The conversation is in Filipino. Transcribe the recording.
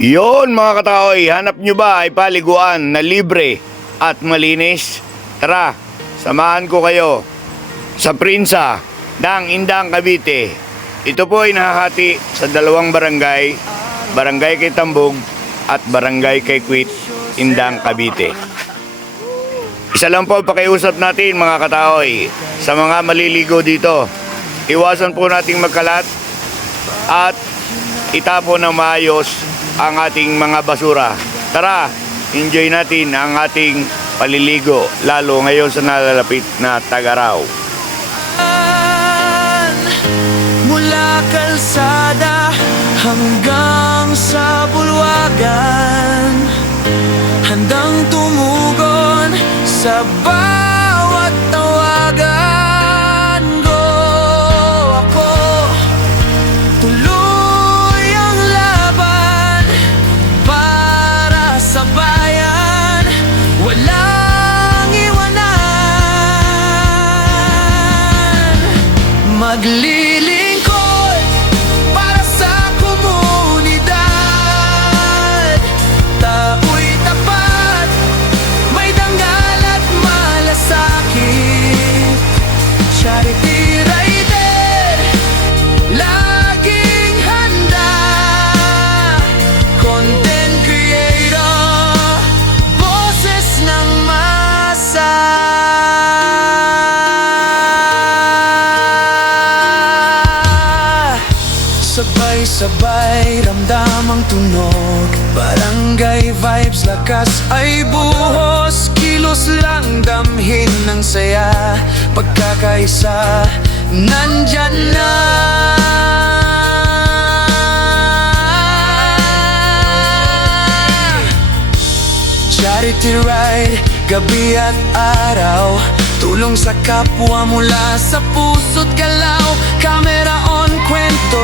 Yon mga kataoy, hanap nyo ba ay paliguan na libre at malinis? Tara, samahan ko kayo sa Prinsa ng Indang, Cavite. Ito po ay nahahati sa dalawang barangay, Barangay kay Tambog at Barangay kay Quit, Indang, Cavite. Isa lang po pakiusap natin mga kataoy sa mga maliligo dito. Iwasan po nating magkalat at itapon ng maayos ang ating mga basura. Tara, enjoy natin ang ating paliligo, lalo ngayon sa nalalapit na Tag-Araw. Mula kalsada hanggang sa bulwagan, handang tumugon sa bawat tawagan. Go ako, tuloy ang laban para sa bayan, walang iwanan. Maglilingkod para sa komunidad, tako'y tapat, may dangal at malasakit. Charity rider, laging handa. Content creator, boses ng masa. Sabay-sabay ramdam ang tunog, barangay vibes, lakas ay buhos. Kilos lang damhin ng saya, pagkakaisa nandyan na. Charity ride, gabi at araw, tulong sa kapwa mula sa puso't galaw. Camera on, kwento